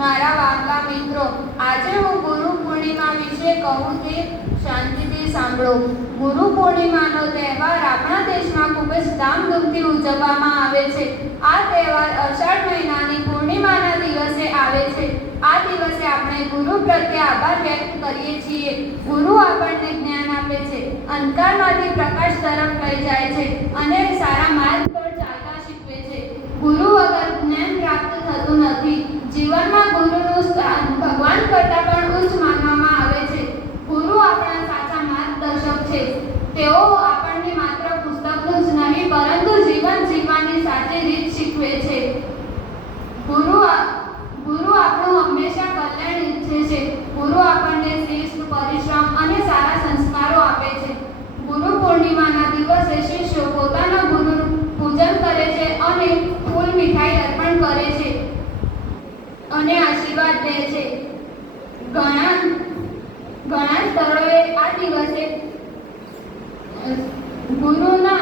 મારા વાલા મિત્રો, આજે હું ગુરુ પૂર્ણિમા વિશે કહું તે શાંતિથી સાંભળો. ગુરુ પૂર્ણિમાનો તહેવાર આપણા દેશમાં ખૂબ જ ધામધૂમથી ઉજવવામાં આવે છે. આ તહેવાર અષાઢ મહિનાની પૂર્ણિમાના દિવસે આવે છે. આ દિવસે આપણે ગુરુ પ્રત્યે આભાર વ્યક્ત કરીએ છીએ. ગુરુ આપણને જ્ઞાન આપે છે, અંધકારમાંથી પ્રકાશ તરફ લઈ જાય છે અને સારા માર્ગ પર ચાલતા શીખવે છે. ગુરુ વગર જ્ઞાન પ્રાપ્ત થતું નથી. જીવનમાં ગુરુનું સ્થાન ભગવાન કરતાં પણ ઉચ્ચ માનવામાં આવે છે. ગુરુ આપણા સાચા માર્ગદર્શક છે. તેઓ આપણને માત્ર પુસ્તકનું જ નહીં પરંતુ જીવન જીવવાની સાચી રીત શીખવે છે. ગુરુ આપણું હંમેશા કલ્યાણ ઈચ્છે છે. ગુરુ આપણને શિસ્ત, પરિશ્રમ અને સારા સંસ્કારો આપે છે. ગુરુ પૂર્ણિમાના દિવસે શિષ્યો પોતાના ગુરુનું પૂજન કરે છે અને ફૂલ મીઠાઈ અર્પણ કરે છે અને આશીર્વાદ લે છે. ઘણા સ્થળોએ આ દિવસે ગુરુના